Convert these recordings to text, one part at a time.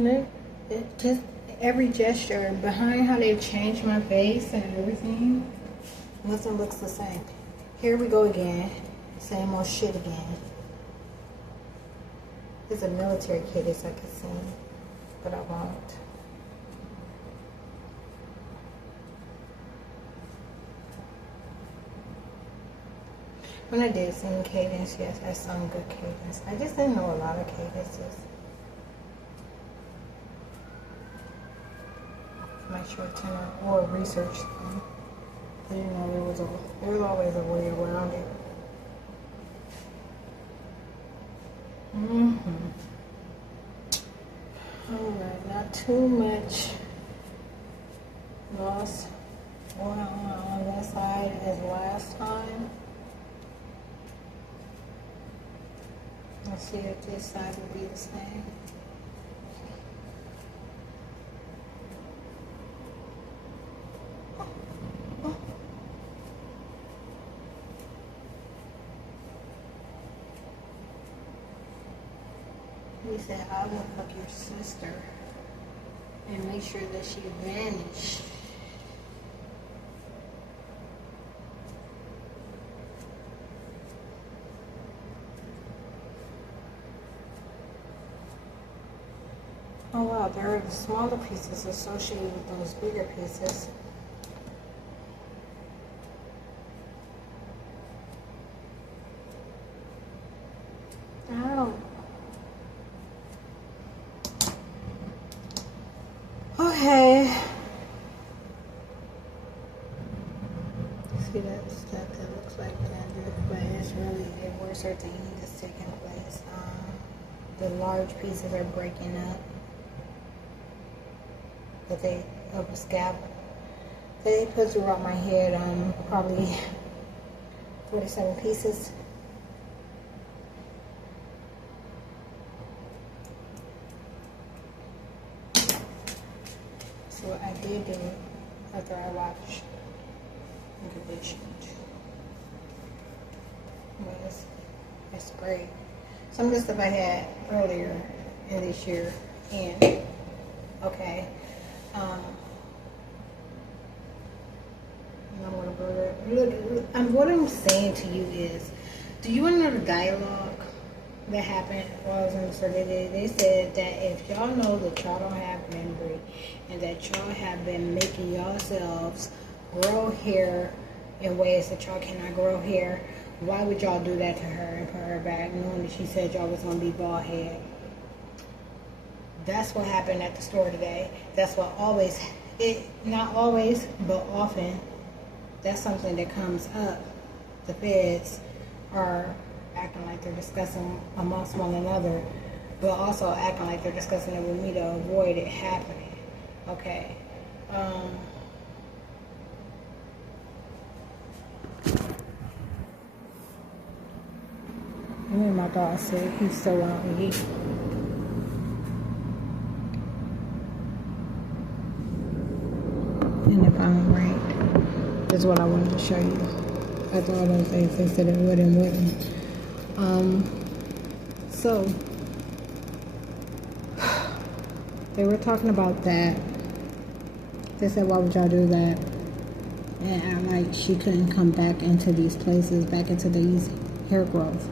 Look, it just every gesture behind how they changed my face and everything, nothing looks the same. Here we go again, same old shit again. It's a military kit, as I can see, but I won't. When I did sing cadence, yes, I sung good cadence. I just didn't know a lot of cadences. My short tenor or research thing. I didn't know there was always a way around it. Alright, not too much loss going on that side as last time. Let's see if this side will be the same. He said, I will fuck your sister and make sure that she vanished. Oh wow, there are smaller pieces associated with those bigger pieces. Oh. Okay. See that stuff that looks like dandruff, but it's really a worse thing that's taking place. The large pieces are breaking up. That they of the scalp that they put throughout my head, probably 47 pieces. So what I did do after I washed and conditioned was I sprayed some of the stuff I had earlier in this year in. Okay. I'm gonna go there. Look, what I'm saying to you is, do you want to know the dialogue that happened while I was on the survey? They said that if y'all know that y'all don't have memory and that y'all have been making yourselves grow hair in ways that y'all cannot grow hair, why would y'all do that to her and put her back knowing that she said y'all was gonna be bald head? That's what happened at the store today. That's what not always, but often, that's something that comes up. The feds are acting like they're discussing amongst one another, but also acting like they're discussing it with me to avoid it happening. Okay. Me and my dog said he's so out and eat. And if I'm right, that's what I wanted to show you. After all those things they said it would and wouldn't. So they were talking about that. They said, why would y'all do that? And act like she couldn't come back into these places, back into these hair growth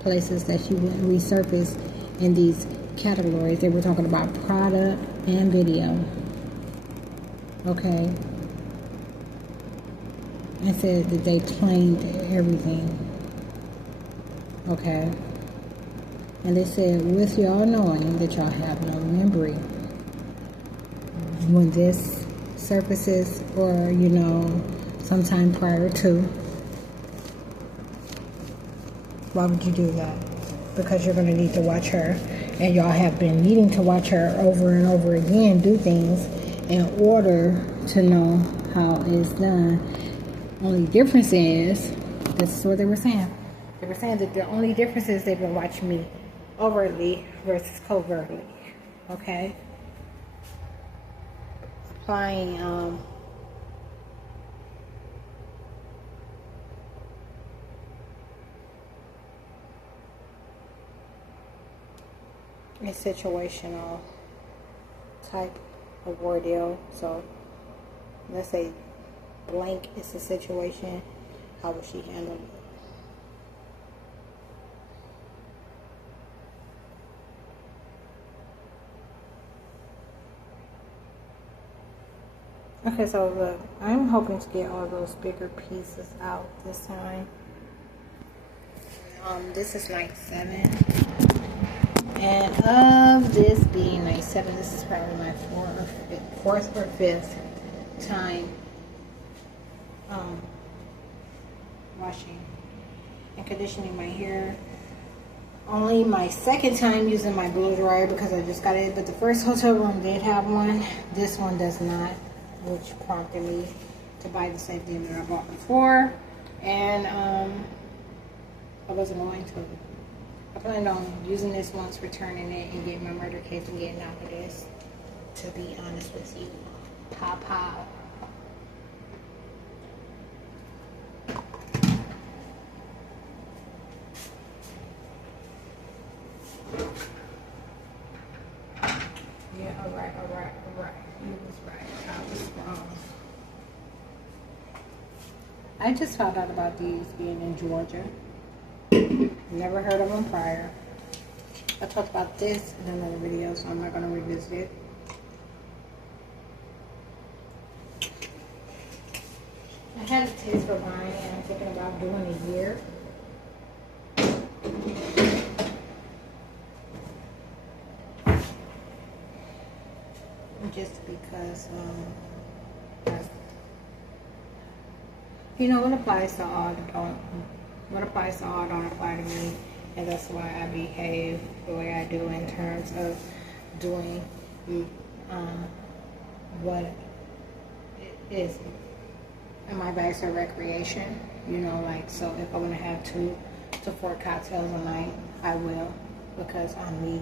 places that she wouldn't resurface in these categories. They were talking about product and video. Okay. And said that they claimed everything. Okay. And they said, with y'all knowing that y'all have no memory, when this surfaces or, sometime prior to, why would you do that? Because you're going to need to watch her. And y'all have been needing to watch her over and over again do things in order to know how it's done. Only difference is, this is what they were saying. They were saying that the only difference is they've been watching me overtly versus covertly. Okay? Applying a situational type of ordeal. So let's say blank is the situation, how would she handle it? Okay, so look, I'm hoping to get all those bigger pieces out this time. This is night 7. And of this being night 7, this is probably my fourth or fifth time washing and conditioning my hair. Only my second time using my blow dryer because I just got it, but the first hotel room did have one. This one does not, which prompted me to buy the same thing that I bought before. And I wasn't going to. I planned on using this once, returning it, and getting my murder case and getting out of this, to be honest with you. Pow pow. Yeah, alright. You was right. I was wrong. I just found out about these being in Georgia. Never heard of them prior. I talked about this in another video, so I'm not going to revisit it. I had a taste for mine, and I'm thinking about doing a year. Just because, you know, what applies to all don't apply to me, and that's why I behave the way I do in terms of doing what is in my bags for recreation. You know, like, so if I want to have 2 to 4 cocktails a night, I will, because I'm me.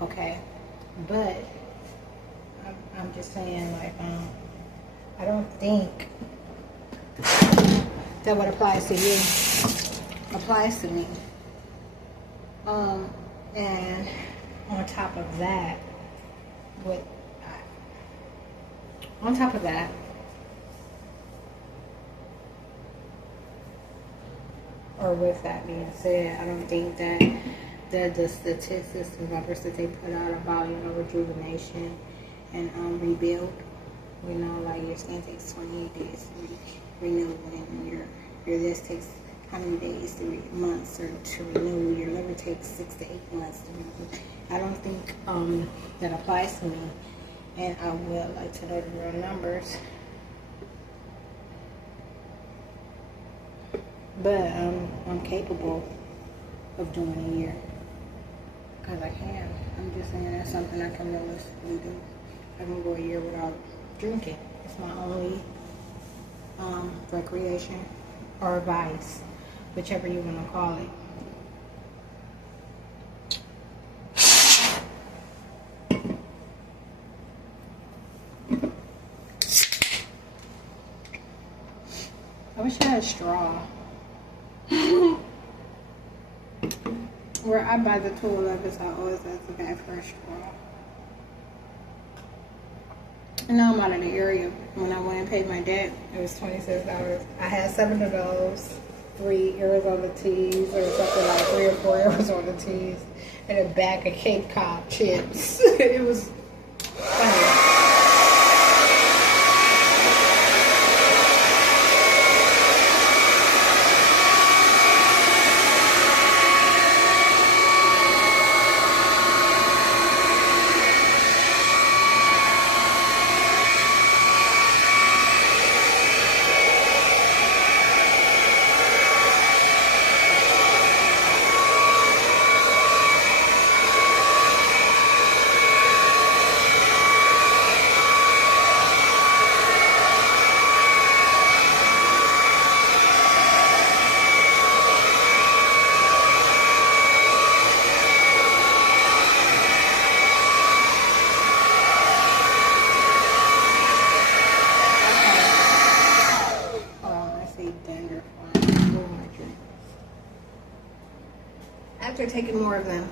Okay, but I'm just saying, like, I don't think that what applies to you applies to me. And on top of that, or with that being said, I don't think that the statistics and numbers that they put out about, you know, rejuvenation and rebuild, you know, like your skin takes 28 days to renew, and your this takes how many days to months or to renew. Your liver takes 6 to 8 months to renew. I don't think that applies to me, and I would like to know the real numbers. But I'm capable of doing a year because I can. I'm just saying that's something I can realistically do. I can go a year without drinking. It's my only recreation or vice, whichever you want to call it. I wish I had a straw. Where I buy the tool levers, I always ask the guy for a straw. And now I'm out of the area. When I went and paid my debt, it was $26. I had 7 of those, 3 Arizona teas, or something like 3 or 4 Arizona teas, and a bag of Cape Cod chips. It was funny. After taking more of them.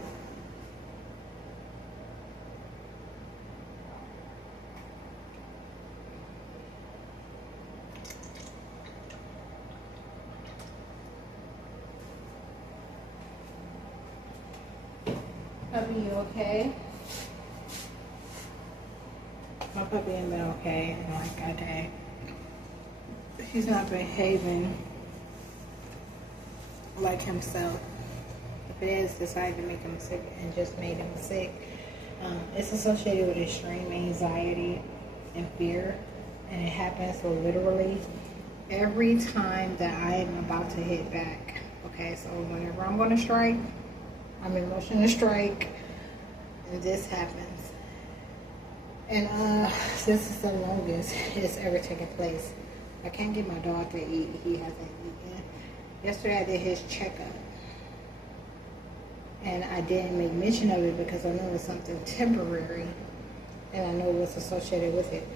puppy, you okay? My puppy ain't been okay in like a day. He's not behaving like himself. The feds decided to make him sick and just made him sick. It's associated with extreme anxiety and fear, and it happens so literally every time that I am about to hit back. Okay, so whenever I'm going to strike, I'm in motion to strike, and this happens. And this is the longest it's ever taken place. I can't get my dog to eat. He hasn't eaten. Yesterday I did his checkup. And I didn't make mention of it because I know it's something temporary. And I know what's associated with it.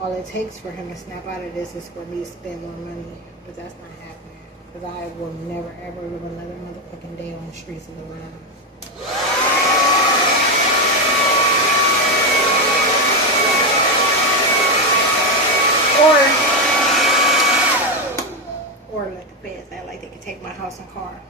All it takes for him to snap out of this is for me to spend more money. But that's not happening. Because I will never ever live another motherfucking day on the streets of Atlanta. Or let the feds act like they can take my house and car.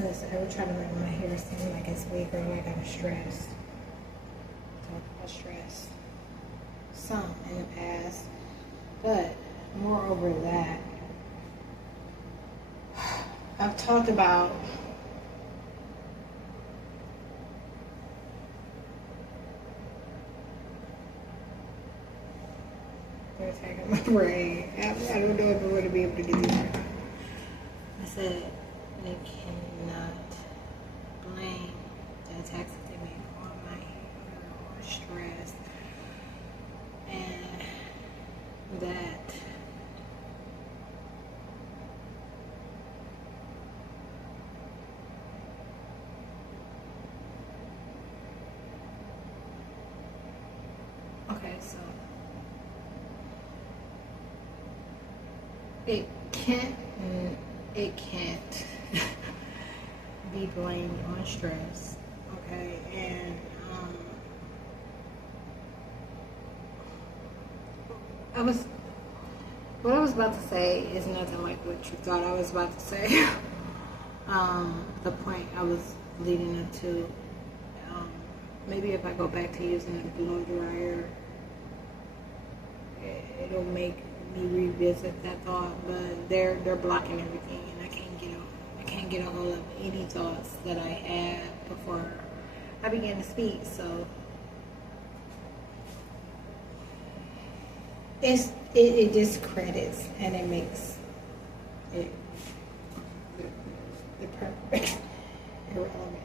listeners ever try to make my hair seem like it's weak or like I'm stressed. Talk about stress. Some in the past. But moreover that, I've talked about they're attacking my brain. I don't know if I'm going to be able to get these right. I said they cannot blame the attacks that they make on my hair or stress, and that okay, so it can't be blamed on stress, okay? And what I was about to say is nothing like what you thought I was about to say. The point I was leading up to, maybe if I go back to using a blow dryer, it'll make me revisit that thought. But they're blocking everything, and I can't get a hold of any thoughts that I had before I began to speak. So it discredits and it makes it the perfect irrelevant.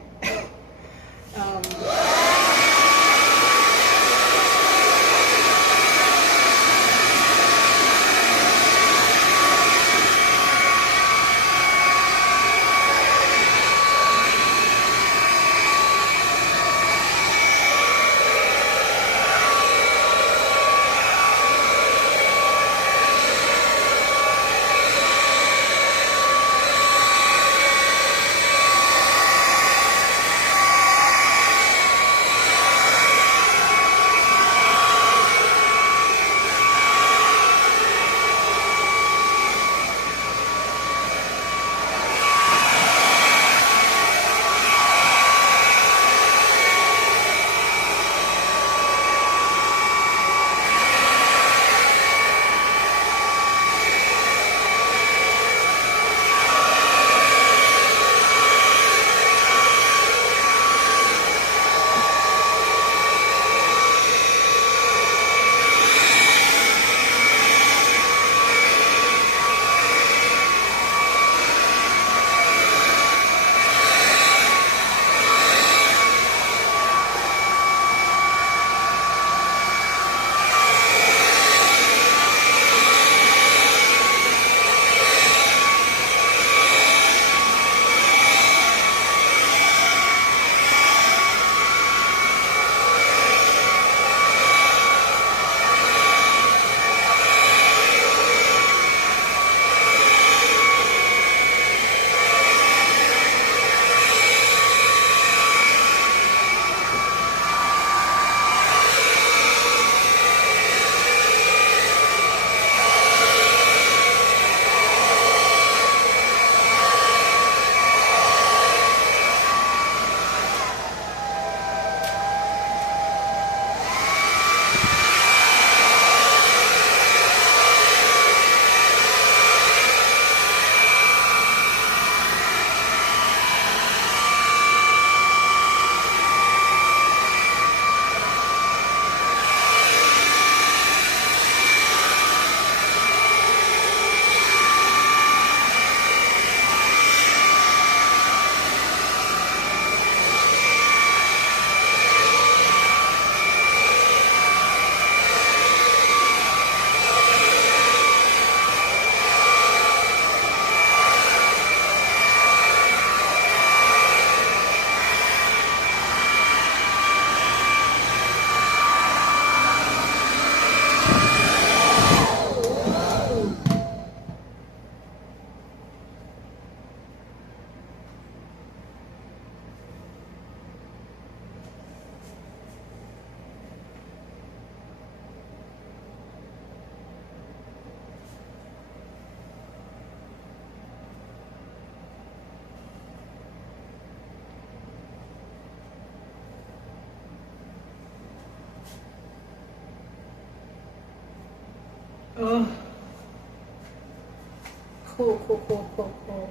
Oh, cool, cool, cool, cool, cool.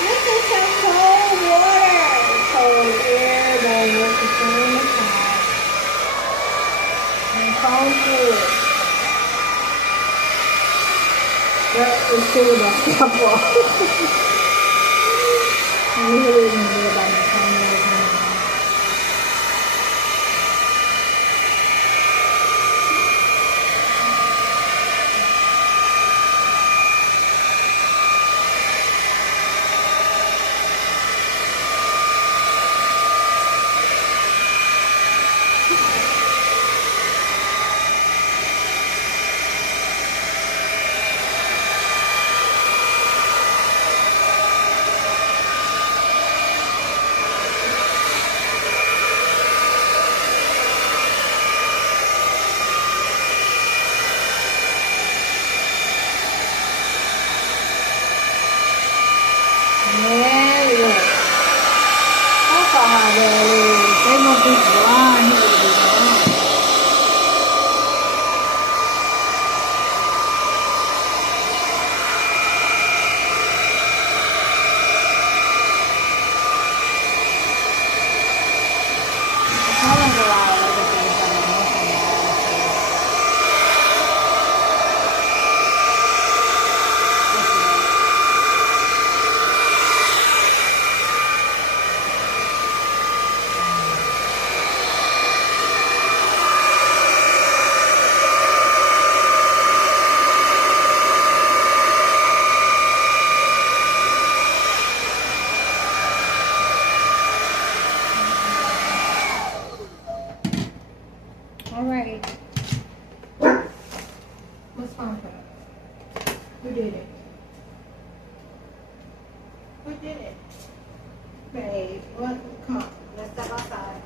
This is some cold water. Cold air going with the sun and cold food. That is still the scalpel. I really didn't know about my toenails now. Yeah, look. That's how hot that is. They must be blind. He would be blind. It sounds like a lot of other things that I'm looking at. All right. What's wrong with that? Who did it? Who did it? Babe, what? Come on. Let's step outside.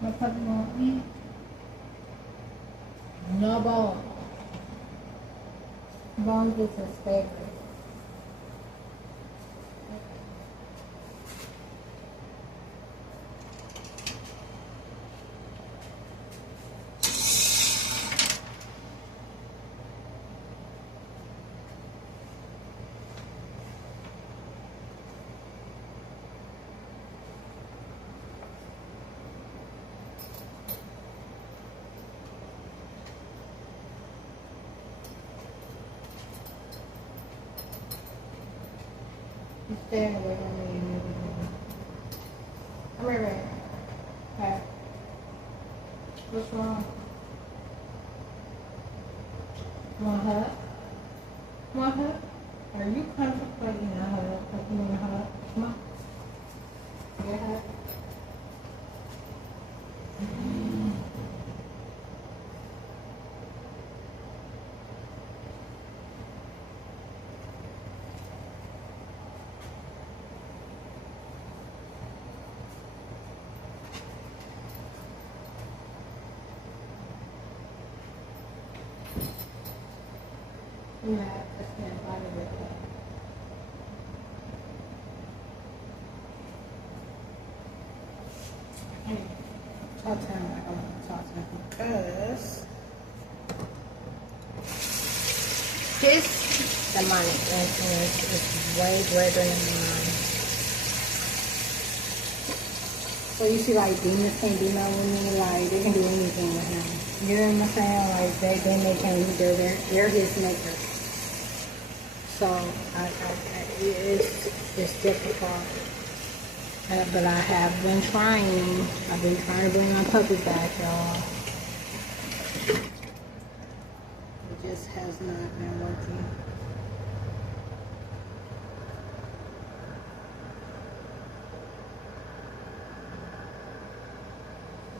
What puppy want to eat? No bone. Bones is his favorite. He's staring away from me and everything. I'm right back. Pat. What's wrong? Want a hug? Want a hug? Are you contemplating a hug? You want a hug? Come on. Get a hug. You have to stand by the hug. Talk to him like I want to talk to him because his demonic influence is way greater than mine. So you see, like, demons can't do nothing with me. Like, they can do anything with him. You know what I'm saying? Like, they make him. They're his maker. So it's difficult. But I have been trying. I've been trying to bring my puppy back, y'all. It just has not been working.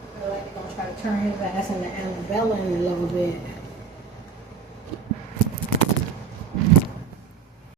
I feel like they're gonna try to turn his ass into Annabella in a little bit.